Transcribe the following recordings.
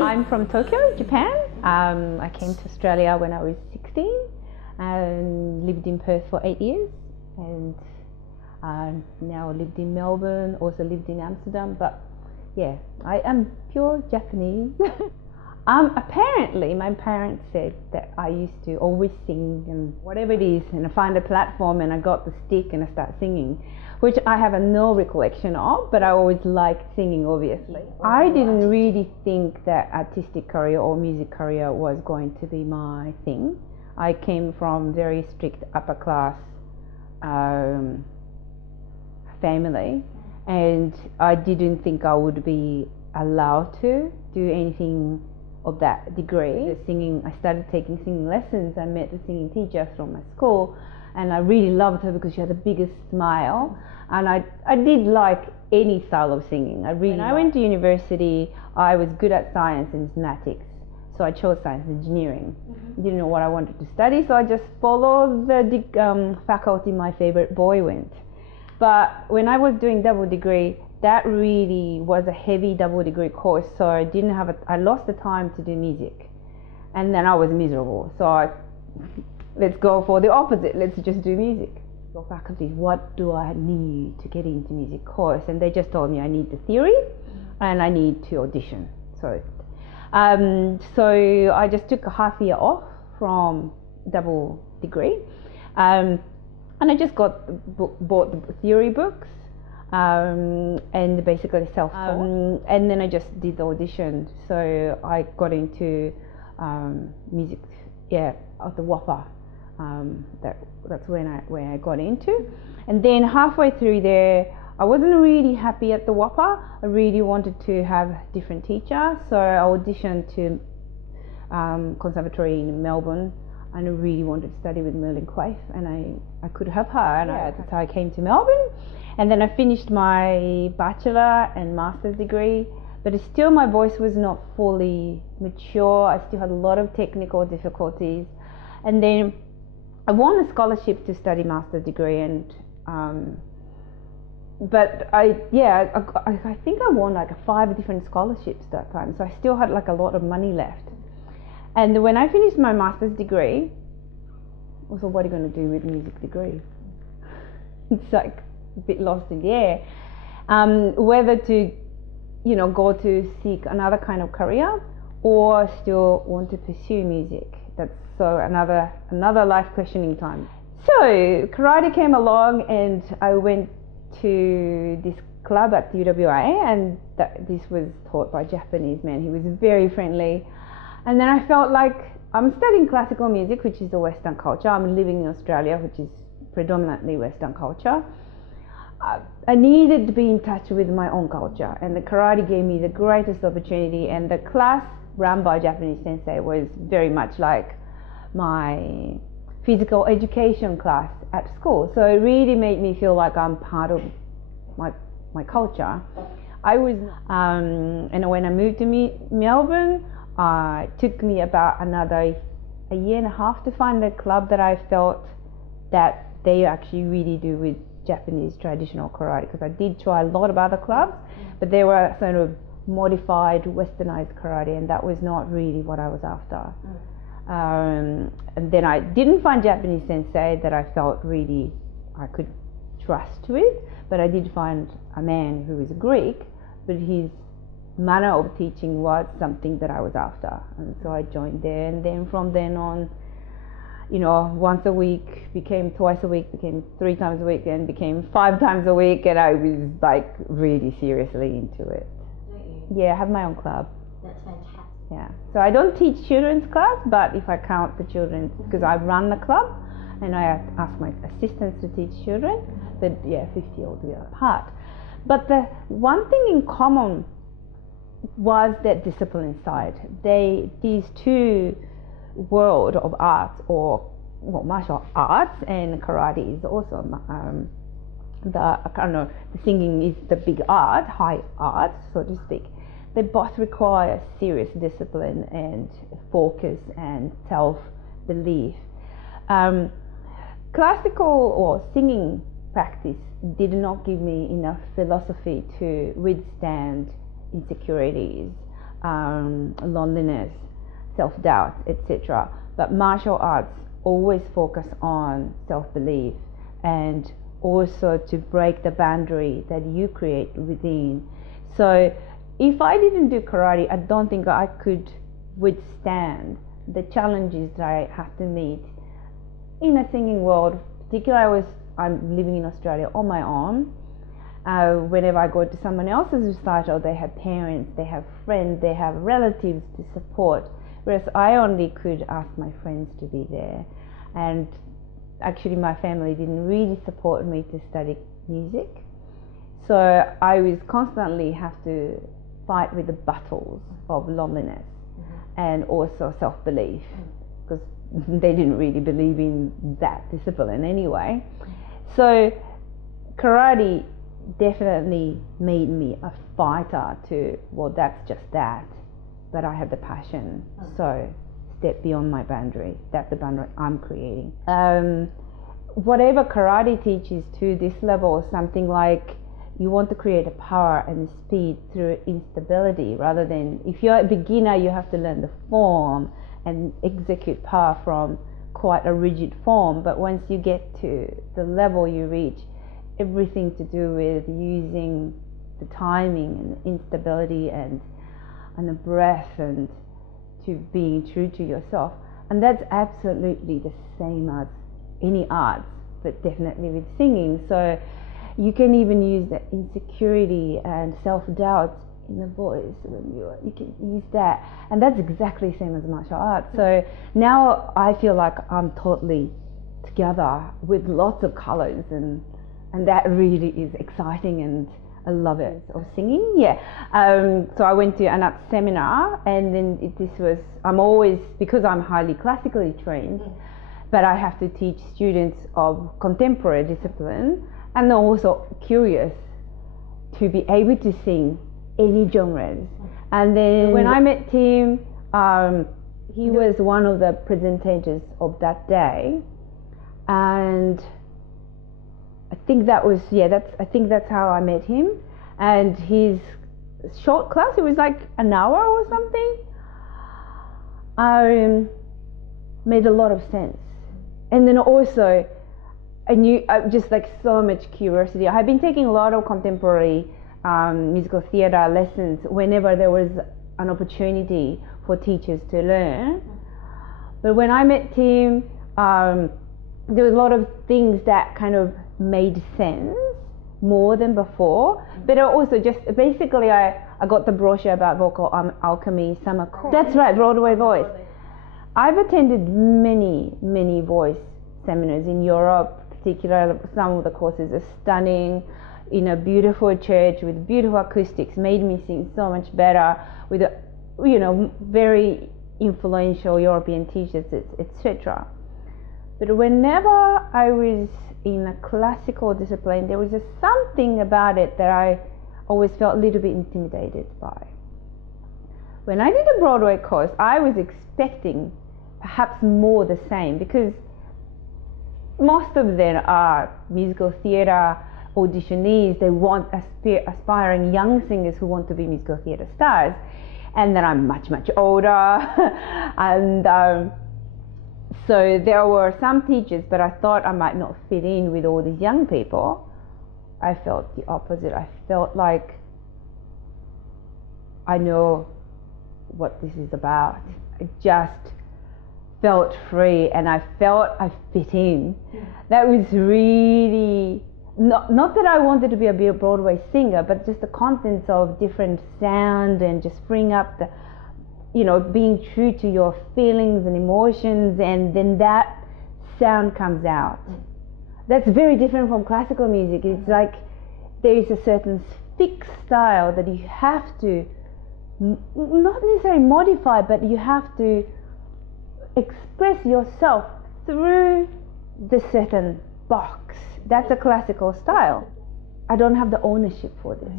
I'm from Tokyo, Japan. I came to Australia when I was 16 and lived in Perth for 8 years, and now lived in Melbourne, also lived in Amsterdam, but yeah, I am pure Japanese. Apparently my parents said that I used to always sing and whatever it is, and I find a platform and I got the stick and I start singing, which I have no recollection of, but I always liked singing, obviously. I didn't really think that artistic career or music career was going to be my thing. I came from very strict upper class family, and I didn't think I would be allowed to do anything of that degree. The singing, I started taking singing lessons. I met the singing teacher from my school, and I really loved her because she had the biggest smile, and I did like any style of singing. When I went to university, I was good at science and mathematics, so I chose science engineering. Didn't know what I wanted to study, so I just followed the faculty my favorite boy went. But when I was doing double degree, that really was a heavy double degree course, so I lost the time to do music, and then I was miserable. So let's go for the opposite. Let's just do music. So faculty, what do I need to get into music course? And they just told me I need the theory, and I need to audition. So I just took a half year off from double degree, and I just bought the theory books. And basically self-taught, and then I just did the audition. So I got into music, at the WAPA. That's when I got into, and then halfway through there, I wasn't really happy at the WAPA. I really wanted to have a different teacher, so I auditioned to Conservatorium in Melbourne, and I really wanted to study with Merlin Quaife, and I could help her, and that's how I came to Melbourne. And then I finished my Bachelor and Master's degree, but still my voice was not fully mature. I still had a lot of technical difficulties. And then I won a scholarship to study Master's degree, and but I think I won like 5 different scholarships that time, so I still had like a lot of money left. And when I finished my Master's degree, I thought, what are you going to do with a music degree? It's like a bit lost in the air. Whether to, go to seek another kind of career or still want to pursue music. That's so another life questioning time. So karate came along, and I went to this club at UWA, and this was taught by a Japanese man. He was very friendly, and then I felt like I'm studying classical music, which is a Western culture. I'm living in Australia, which is predominantly Western culture. I needed to be in touch with my own culture, and the karate gave me the greatest opportunity, and the class run by Japanese sensei was very much like my physical education class at school, so it really made me feel like I'm part of my culture. I was and when I moved to Melbourne, it took me about a year and a half to find a club that I felt that they actually really do with Japanese traditional karate, because I did try a lot of other clubs, but they were sort of modified, westernized karate, and that was not really what I was after. And then I didn't find Japanese sensei that I felt really I could trust with, but I did find a man who was Greek, but his manner of teaching was something that I was after, and so I joined there, and then from then on, once a week became twice a week, became 3 times a week, and became 5 times a week, and I was like really seriously into it. Don't you? Yeah, I have my own club. That's fantastic. Yeah, so I don't teach children's class, but if I count the children, because I run the club, and I ask my assistants to teach children, but 50 altogether part. But the one thing in common was that discipline side. These two world of arts, or martial arts, and karate is also the singing is the big art, high art, so to speak. They both require serious discipline and focus and self-belief. Classical or singing practice did not give me enough philosophy to withstand insecurities, loneliness, self-doubt, etc. But martial arts always focus on self-belief and also to break the boundary that you create within. So if I didn't do karate, I don't think I could withstand the challenges that I have to meet in a singing world. Particularly, I'm living in Australia on my own. Whenever I go to someone else's recital, they have parents, they have friends, they have relatives to support, whereas I only could ask my friends to be there. And actually my family didn't really support me to study music, so I was constantly have to fight with the battles of loneliness and also self-belief, because they didn't really believe in that discipline anyway. So karate definitely made me a fighter to, well, that's just that, but I have the passion, so step beyond my boundary. That's the boundary I'm creating. Whatever karate teaches to this level, something like you want to create a power and speed through instability, rather than, if you're a beginner, you have to learn the form and execute power from quite a rigid form. But once you get to the level you reach, everything to do with using the timing and instability and the breath and to being true to yourself. And that's absolutely the same as any arts, but definitely with singing. So you can even use the insecurity and self-doubt in the voice when you can use that, and that's exactly the same as martial arts. So now I feel like I'm totally together with lots of colors, and that really is exciting, and I love it. Or singing, yeah. So I went to an art seminar, and then I'm always, because I'm highly classically trained, but I have to teach students of contemporary discipline, and they're also curious to be able to sing any genres. And then when I met Tim, he was one of the presentators of that day, and I think that's how I met him. And his short class, it was like an hour or something, made a lot of sense. And then also I knew just like so much curiosity. I had been taking a lot of contemporary musical theatre lessons whenever there was an opportunity for teachers to learn. But when I met Tim, there was a lot of things that kind of made sense more than before. But also just basically I got the brochure about Vocal Alchemy summer course. That's right, Broadway voice. I've attended many voice seminars in Europe. Particularly, some of the courses are stunning, in a beautiful church with beautiful acoustics, made me sing so much better with very influential European teachers, etc. But whenever I was in a classical discipline, there was just something about it that I always felt a little bit intimidated by. When I did a Broadway course, I was expecting perhaps more the same, because most of them are musical theatre auditionees. They want aspiring young singers who want to be musical theatre stars. And then I'm much older. And so there were some teachers, but I thought I might not fit in with all these young people. I felt the opposite. I felt like I know what this is about. I just felt free, and I felt I fit in. That was really, not that I wanted to be a Broadway singer, but just the contents of different sound and just freeing up the, being true to your feelings and emotions, and then that sound comes out. That's very different from classical music. It's like there is a certain fixed style that you have to not necessarily modify, but you have to express yourself through the certain box. That's a classical style. I don't have the ownership for this.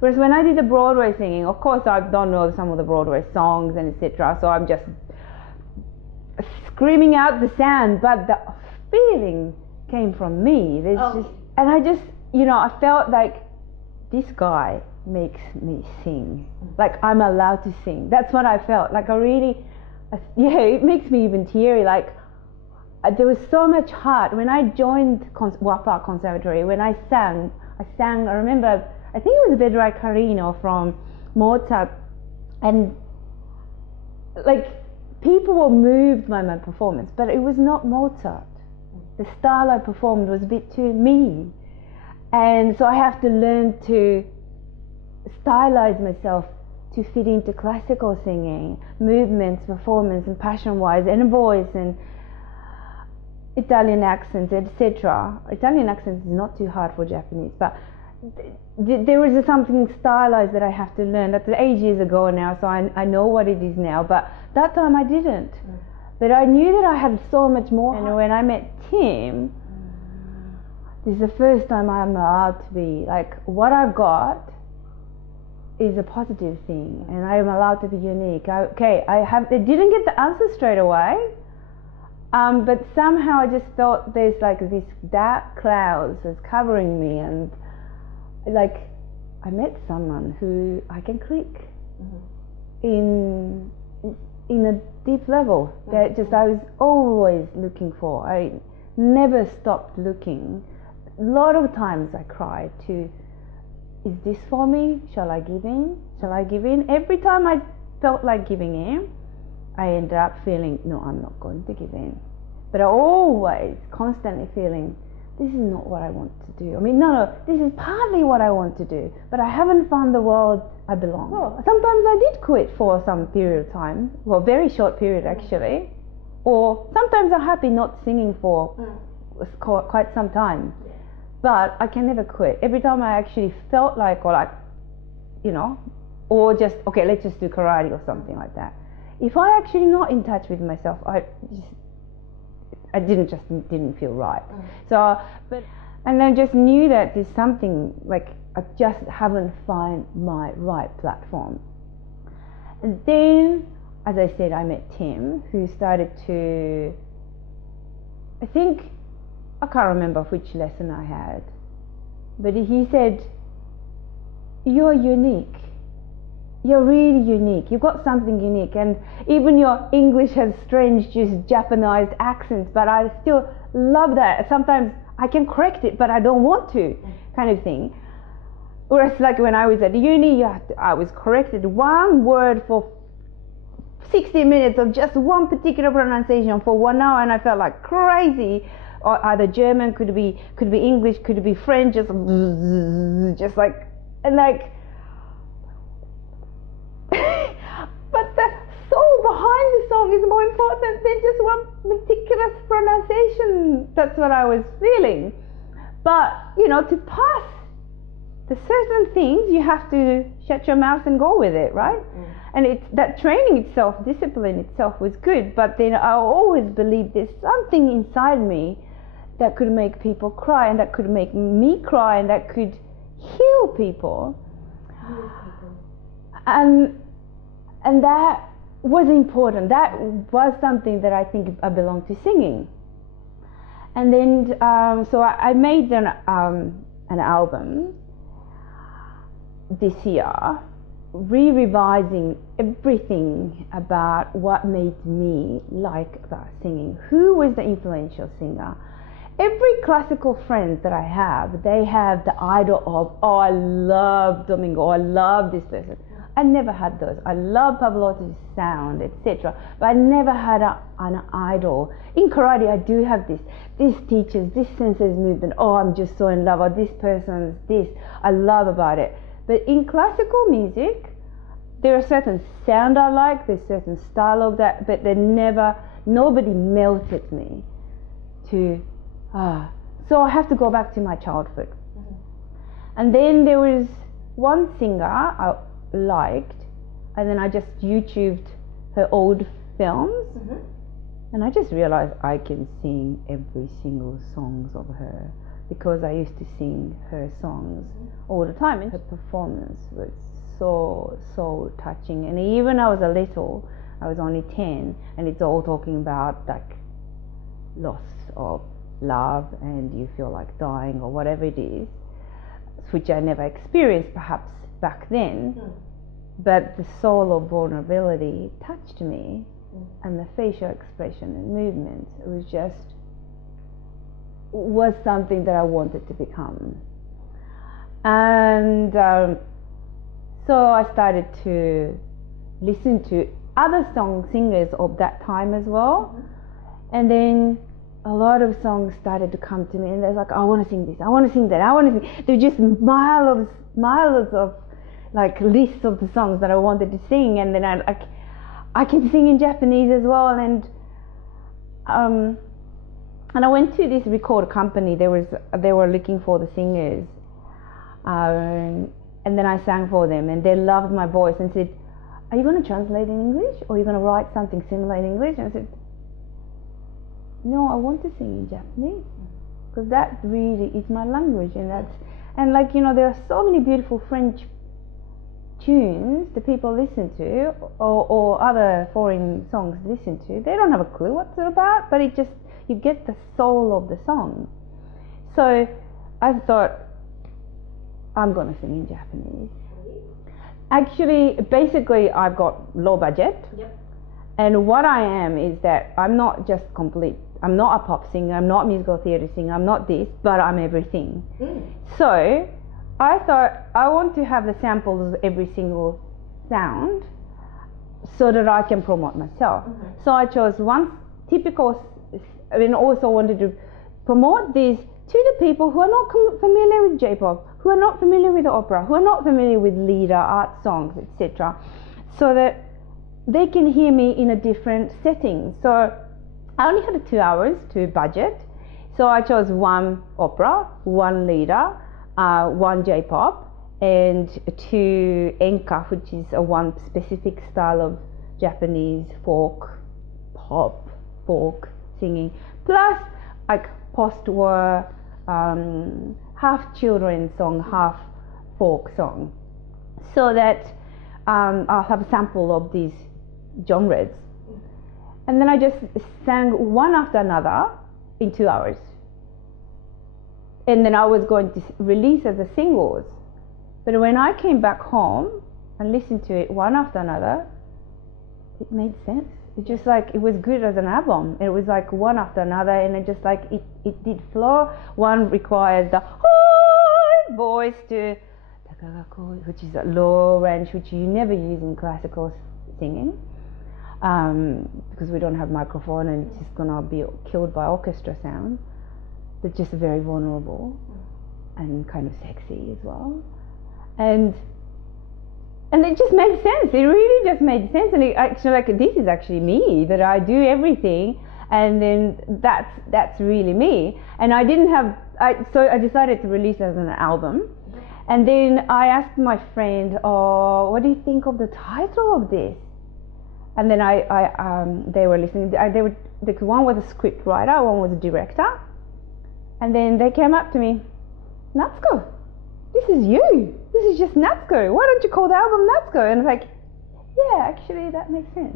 Whereas when I did the Broadway singing, of course I don't know some of the Broadway songs and etc. So I'm just screaming out the sound, but the feeling came from me. And you know, I felt like this guy makes me sing. Like I'm allowed to sing. That's what I felt. Like it makes me even teary. Like there was so much heart. When I joined WAPA Conservatory, when I sang, I remember, I think it was Vedrai Carino from Mozart, and like people were moved by my performance, but it was not Mozart. The style I performed was a bit too me. And so I have to learn to stylize myself to fit into classical singing, movements, performance, and passion-wise, and voice, and Italian accents, etc. Italian accents is not too hard for Japanese, but there is something stylized that I have to learn. That's 8 years ago now, so I know what it is now, but that time I didn't. But I knew that I had so much more. And when I met Tim, this is the first time I'm allowed to be like, what I've got is a positive thing, and I am allowed to be unique. I didn't get the answer straight away, but somehow I just felt there's like this dark clouds was covering me, and like I met someone who I can click in a deep level that just I was always looking for. I never stopped looking. A lot of times I cried to, is this for me? Shall I give in? Shall I give in? Every time I felt like giving in, I ended up feeling, no, I'm not going to give in. But I always constantly feeling, this is not what I want to do. I mean, no, this is partly what I want to do, but I haven't found the world I belong. Well, sometimes I did quit for some period of time, well, very short period actually, or sometimes I'm happy not singing for quite some time. But I can never quit. Every time I actually felt like, or just, okay, let's just do karate or something like that. If I actually not in touch with myself, I didn't feel right. And I just knew that there's something, like, I just haven't found my right platform. And then, as I said, I met Tim, who started to, I can't remember which lesson I had, but he said, you're unique. You're really unique. You've got something unique, and even your English has strange, just Japanese accents, but I still love that. Sometimes I can correct it, but I don't want to, kind of thing. Whereas like when I was at uni, I was corrected one word for 60 minutes of just one particular pronunciation for 1 hour, and I felt like crazy. Or either German, could be English, could be French, just like, and like, but the soul behind the song is more important than just one meticulous pronunciation. That's what I was feeling. But, to pass the certain things, you have to shut your mouth and go with it, right? And that training itself, discipline itself was good, but then I always believed there's something inside me that could make people cry, and that could make me cry, and that could heal people. And that was important. That was something that I think I belonged to singing. And then, so I made an album this year, revising everything about what made me like about singing. Who was the influential singer? Every classical friend that I have, they have the idol of, oh, I love Domingo, I love this person. I never had those. I love Pavolotti's sound, etc. But I never had an idol. In karate, I do have this teacher's, this sensei's movement. Oh, I'm just so in love. Or this person's this. I love about it. But in classical music, there are certain sound I like. There's certain style of that. But nobody melted me to. So I have to go back to my childhood. And then there was one singer I liked, and then I just YouTubed her old films, and I just realized I can sing every single songs of her, because I used to sing her songs all the time, and her performance was so touching. And even I was only 10, and it's all talking about like loss of love, and you feel like dying or whatever it is. which I never experienced perhaps back then. But the soul of vulnerability touched me, and the facial expression and movement was something that I wanted to become. And so I started to listen to other singers of that time as well. And then a lot of songs started to come to me, and they're like, I want to sing this, I want to sing that, I want to sing. They're just miles of like lists of the songs that I wanted to sing. And then I can sing in Japanese as well. And I went to this record company. They were looking for the singers, and then I sang for them, and they loved my voice and said, are you going to translate in English, or are you going to write something similar in English? And I said, no, I want to sing in Japanese, because that really is my language. And like, you know, there are so many beautiful French tunes that people listen to, or other foreign songs listen to. They don't have a clue what it's about, but you get the soul of the song. So I thought, I'm going to sing in Japanese. Actually, basically, I've got low budget. And what I am is that I'm not a pop singer, I'm not a musical theatre singer, I'm not this, but I'm everything. So I thought, I want to have the samples of every single sound so that I can promote myself. So I chose one typical, and also wanted to promote this to the people who are not familiar with J-pop, who are not familiar with opera, who are not familiar with lieder, art songs, etc., so that they can hear me in a different setting. So I only had 2 hours to budget, so I chose one opera, one lieder, one J-pop, and 2 enka, which is one specific style of Japanese folk singing, plus like post-war half children's song, half folk song, so that I'll have a sample of these genres. And then I just sang one after another in 2 hours. And then I was going to release as a singles. But when I came back home and listened to it one after another, it made sense. It just like, it was good as an album. It was like one after another, and it just like, it did flow. One requires the high voice to, which is a low range, which you never use in classical singing, because we don't have microphone, and it's just gonna be killed by orchestra sound. But just very vulnerable and kind of sexy as well. And it just made sense. It really just made sense. And it actually, like, this is actually me, that I do everything, and then that's really me. And I didn't have, so I decided to release it as an album. And then I asked my friend, oh, what do you think of the title of this? And then they were listening. One was a script writer, one was a director. And then they came up to me, Natsuko, this is you. This is just Natsuko. Why don't you call the album Natsuko? And I was like, yeah, actually that makes sense.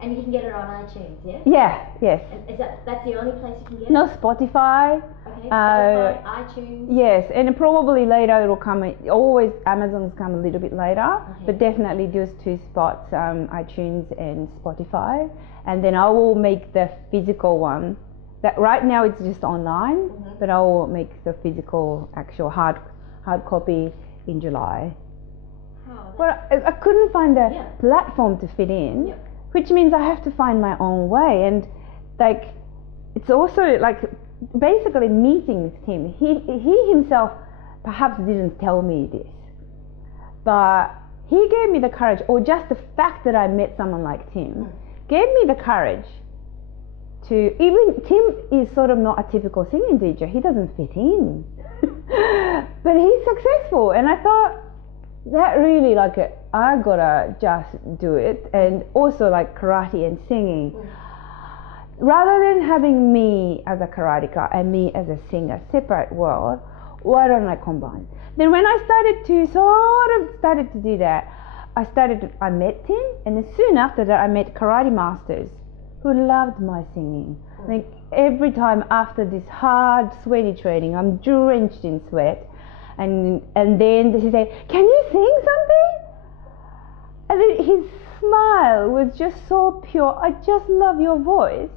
And you can get it on iTunes, yes? Yeah, yes. And is that's the only place you can get it? No, Spotify. Okay, Spotify, iTunes. Yes, and probably later it'll come. Always Amazon's come a little bit later, but definitely those 2 spots, iTunes and Spotify. And then I will make the physical one. That right now it's just online, but I will make the physical, actual hard copy in July. But I couldn't find the platform to fit in, which means I have to find my own way. And like, it's also like basically meeting with Tim. He himself perhaps didn't tell me this, but he gave me the courage, or just the fact that I met someone like Tim gave me the courage to, even Tim is sort of not a typical singing teacher. He doesn't fit in, but he's successful. And I thought that really, like, I gotta just do it. And also like karate and singing, rather than having me as a karateka and me as a singer, separate world, why don't I combine? Then when I started to do that, I met Tim, and soon after that I met karate masters who loved my singing. Like every time after this hard, sweaty training, I'm drenched in sweat, And then she said, "Can you sing something?" And then his smile was just so pure. "I just love your voice."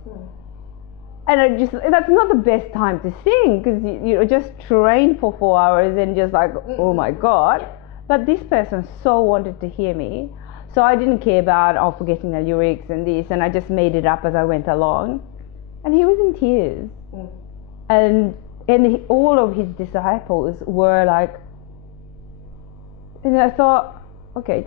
And that's not the best time to sing, because you just trained for 4 hours and just like, oh my God. But this person so wanted to hear me. So I didn't care about forgetting the lyrics and this, and I just made it up as I went along. And he was in tears. And all of his disciples were like, and I thought, okay,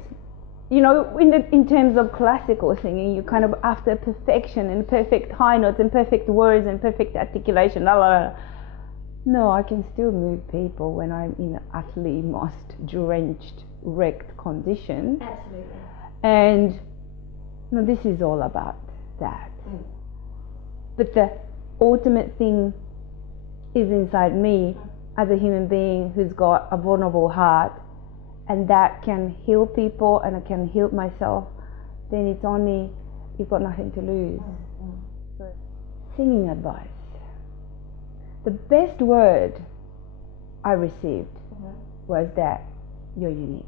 in terms of classical singing, you kind of after perfection and perfect high notes and perfect words and perfect articulation, la la la. No, I can still move people when I'm in utterly most drenched, wrecked condition. Absolutely. And this is all about that. But the ultimate thing is inside me as a human being who's got a vulnerable heart, and that can heal people and I can heal myself. Then it's only, you've got nothing to lose. So, singing advice. The best word I received was that you're unique.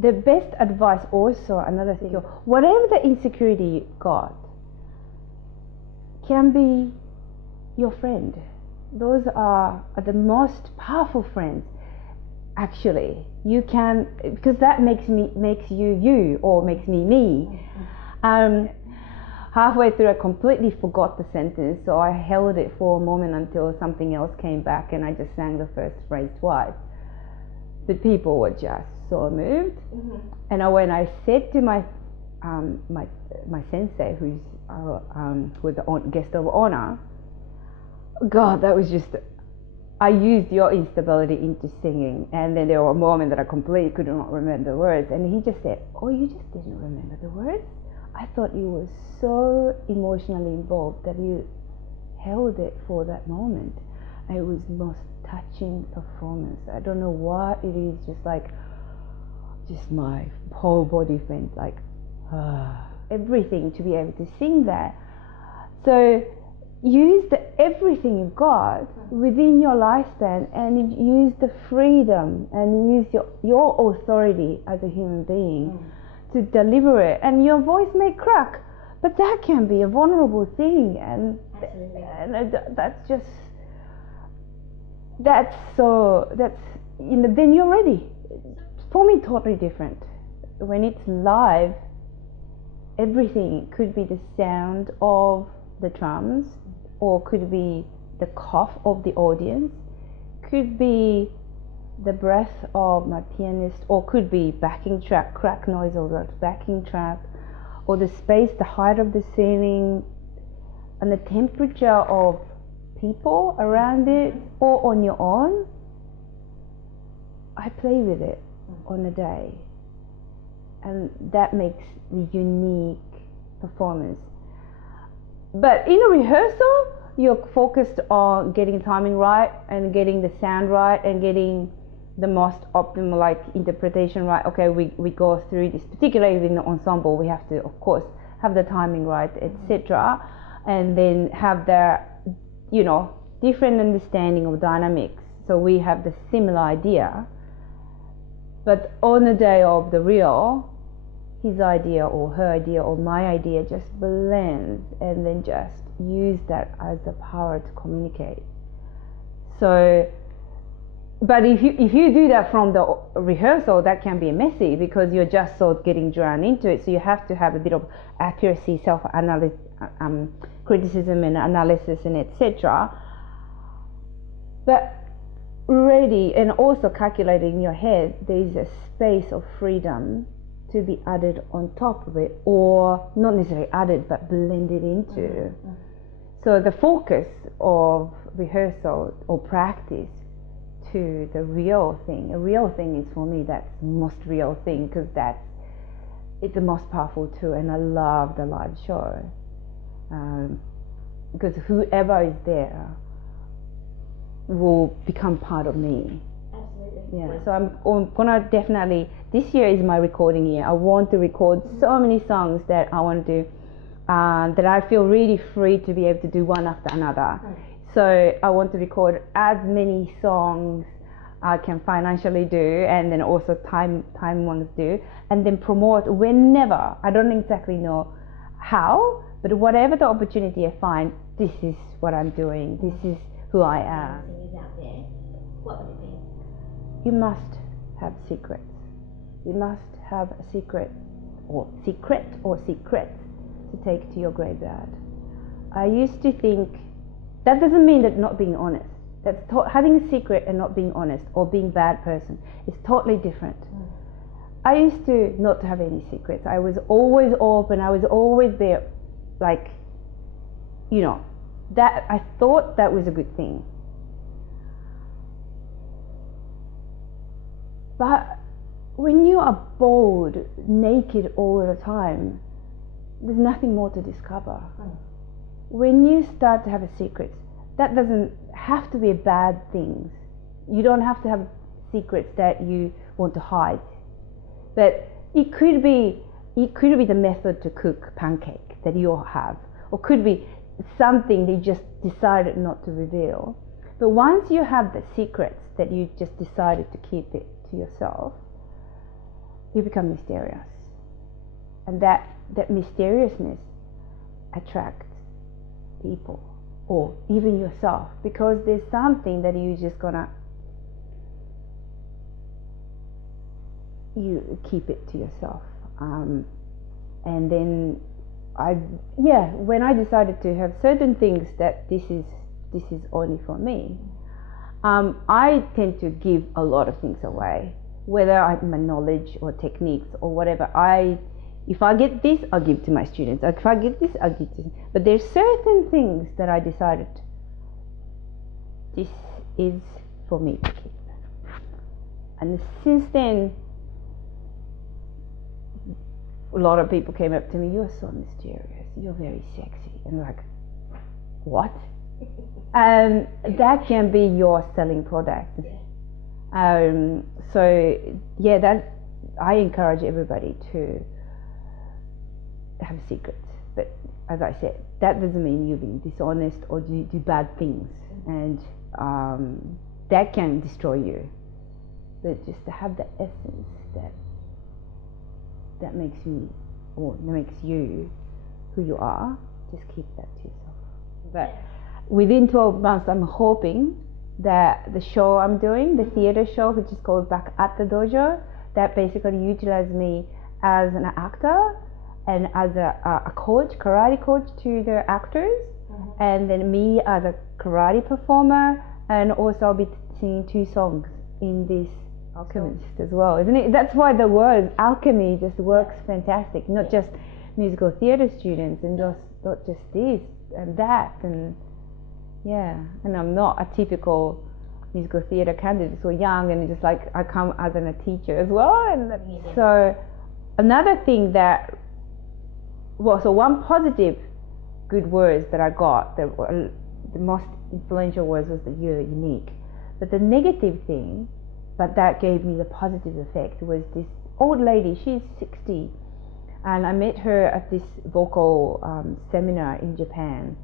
The best advice also, another thing, whatever the insecurity you got can be your friend. Those are the most powerful friends. Actually, you can, because that makes you you, or makes me me. Halfway through, I completely forgot the sentence, so I held it for a moment until something else came back, and I just sang the first phrase twice. The people were just so moved, and when I said to my sensei, who's the guest of honor, God, that was just. I used your instability into singing, and then there were moments that I completely could not remember the words, and he just said, "Oh, you just didn't remember the words? I thought you were so emotionally involved that you held it for that moment." And it was the most touching performance. I don't know what it is, just my whole body went like, everything to be able to sing that. So use everything you've got within your lifespan, and use the freedom and use your authority as a human being to deliver it. And your voice may crack, but that can be a vulnerable thing, and then you're ready. For me, totally different. When it's live, everything could be the sound of the drums, or could be the cough of the audience, could be the breath of my pianist, or could be backing track, crack noise of the backing track, or the space, the height of the ceiling, and the temperature of people around it, or on your own. I play with it on a day, and that makes the unique performance. But in a rehearsal, you're focused on getting timing right, and getting the sound right, and getting the most optimal interpretation right. Okay, we go through this, particularly in the ensemble, we have to, of course, have the timing right, etc., and then have the different understanding of dynamics, so we have the similar idea. But on the day of the real, his idea or her idea or my idea just blends, and then just use that as the power to communicate. So, but if you do that from the rehearsal, that can be messy, because you're just so getting drowned into it. So you have to have a bit of accuracy, self-analysis, criticism and analysis, and etc. But ready, and also calculating in your head, there is a space of freedom to be added on top of it, or not necessarily added, but blended into. So the focus of rehearsal or practice to the real thing. A real thing is, for me, that's the most real thing, because it's the most powerful too. And I love the live show, because whoever is there will become part of me. Absolutely. Yeah. So I'm gonna definitely, this year is my recording year. I want to record so many songs that I want to do, that I feel really free to be able to do one after another. So I want to record as many songs I can financially do, and then also time ones do, and then promote whenever. I don't exactly know how, but whatever the opportunity I find, this is what I'm doing. This is who I am. Singers out there, what would it be? You must have secrets. You must have a secret or secrets to take to your graveyard. I used to think that doesn't mean that not being honest. Having a secret and not being honest or being a bad person is totally different. I used to not have any secrets. I was always open. I was always there, like, you know, that I thought that was a good thing. But when you are bold, naked all the time, there's nothing more to discover. When you start to have a secret, that doesn't have to be bad things. You don't have to have secrets that you want to hide. But it could be the method to cook pancake that you have, or could be something that you just decided not to reveal. But once you have the secrets that you just decided to keep it to yourself, you become mysterious. And that mysteriousness attracts people, or even yourself, because there's something that you just you keep it to yourself. And then when I decided to have certain things that this is only for me, I tend to give a lot of things away, whether my knowledge or techniques or whatever. If I get this, I'll give to my students. If I get this, I'll give to them. But there's certain things that I decided this is for me to keep. And since then, a lot of people came up to me, "You're so mysterious, you're very sexy." And like, what? And that can be your selling product. So yeah, that I encourage everybody to have secrets. But as I said, that doesn't mean you're being dishonest or do bad things, and that can destroy you. But just to have the essence that makes you, or makes you who you are, just keep that to yourself. But within 12 months, I'm hoping that the show I'm doing, the theatre show, which is called Bach at the Dojo, that basically utilizes me as an actor and as a coach, karate coach to the actors, and then me as a karate performer, and also I'll be singing 2 songs in this Alchemist as well, isn't it? That's why the word alchemy just works fantastic. Not just musical theatre students, and not just this and that, and and I'm not a typical musical theatre candidate, so young, and just like I come as a teacher as well. And so another thing that so one positive good words that I got, the most influential words was that you're unique. But the negative thing, but that gave me the positive effect, was this old lady. She's 60, and I met her at this vocal seminar in Japan.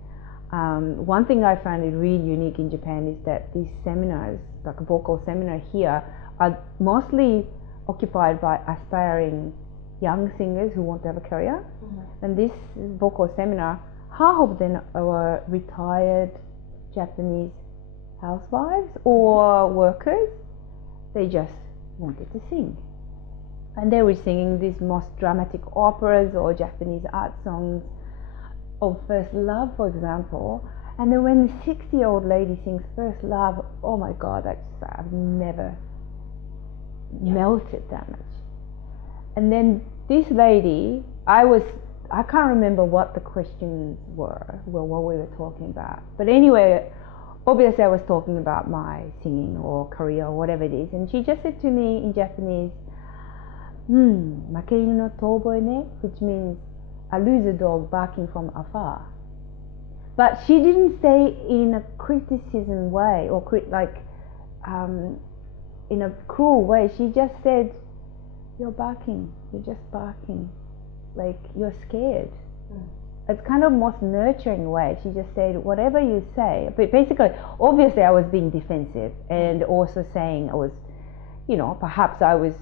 One thing I find it really unique in Japan is that these seminars, like a vocal seminar here, are mostly occupied by aspiring young singers who want to have a career. And this vocal seminar, half of them were retired Japanese housewives or workers. They just wanted to sing, and they were singing these most dramatic operas or Japanese art songs of First Love, for example. And then when the 60-year-old lady sings First Love, oh my God, I've never melted that much. And then this lady, I can't remember what the questions were, what we were talking about. But anyway, obviously I was talking about my singing or career or whatever it is. And she just said to me in Japanese, "Makeinu no toboe ne," which means a loser dog barking from afar. But she didn't say in a criticism way or in a cruel way. She just said, "You're barking. You're just barking. Like you're scared." it's kind of most nurturing way. She just said, whatever you say. But basically, obviously I was being defensive and also saying I was, you know, perhaps I was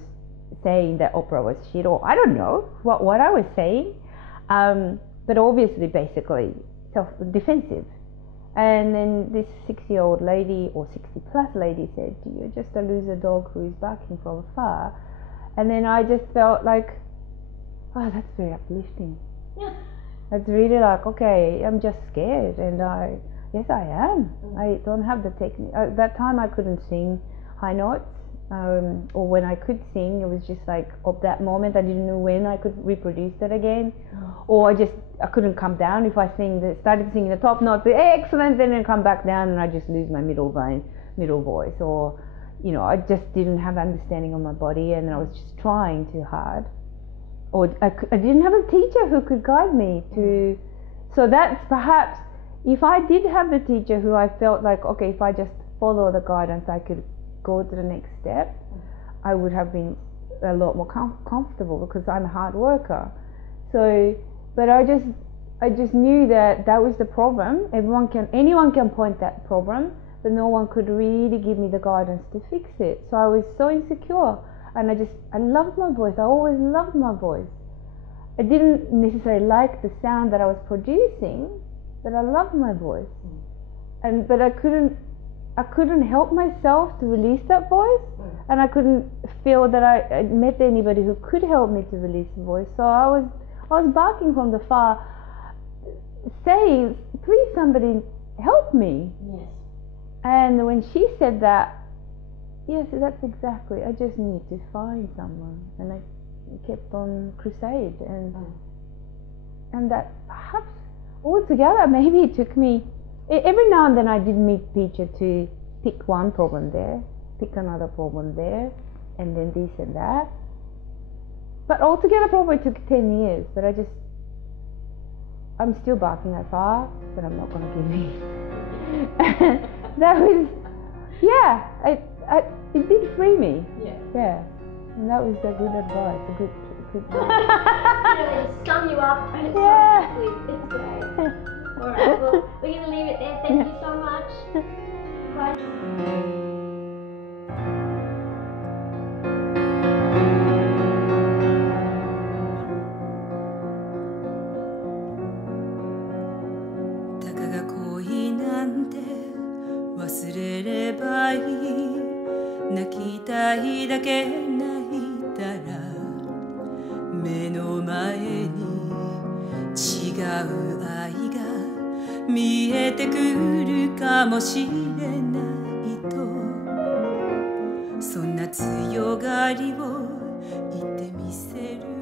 saying that opera was shit, or I don't know what I was saying. But obviously, basically, self-defensive. And then this 60-year-old lady, or 60-plus lady, said, you're just a loser dog who is barking from afar. And then I just felt like, oh, that's very uplifting. Yeah. It's really like, okay, I'm just scared, and yes, I am. I don't have the technique. At that time, I couldn't sing high notes, or when I could sing, it was just like, at that moment, I didn't know when I could reproduce that again, or I couldn't come down. If I started singing the top notes, excellent, then I come back down, and I just lose my middle voice, or, you know, I just didn't have understanding of my body, and I was just trying too hard. Or I didn't have a teacher who could guide me to, so that's perhaps, if I did have the teacher who I felt like, okay, if I just follow the guidance, I could go to the next step, I would have been a lot more comfortable, because I'm a hard worker. So, but I just knew that was the problem. Anyone can point that problem, but no one could really give me the guidance to fix it. So I was so insecure. And I loved my voice. I always loved my voice. I didn't necessarily like the sound that I was producing, but I loved my voice. But I couldn't help myself to release that voice, and I couldn't feel that I met anybody who could help me to release the voice. So I was barking from the far, saying, "Please, somebody help me." Yes. And when she said that, yes, that's exactly. I just need to find someone, and I kept on crusade, and that perhaps altogether maybe it took me. Every now and then I did meet teacher to pick one problem there, pick another problem there, and then this and that. But altogether probably took 10 years. But I'm still barking that far, but I'm not going to give in. That was, yeah. It did free me. Yeah. And that was a good advice, a good Really sum you up, and it's so sweet. It's great. Alright, well, we're going to leave it there. Thank you so much. Bye. 忘れればいい泣きたいだけ泣いたら目の前に違う愛が見えてくるかもしれないとそんな強がりを言ってみせる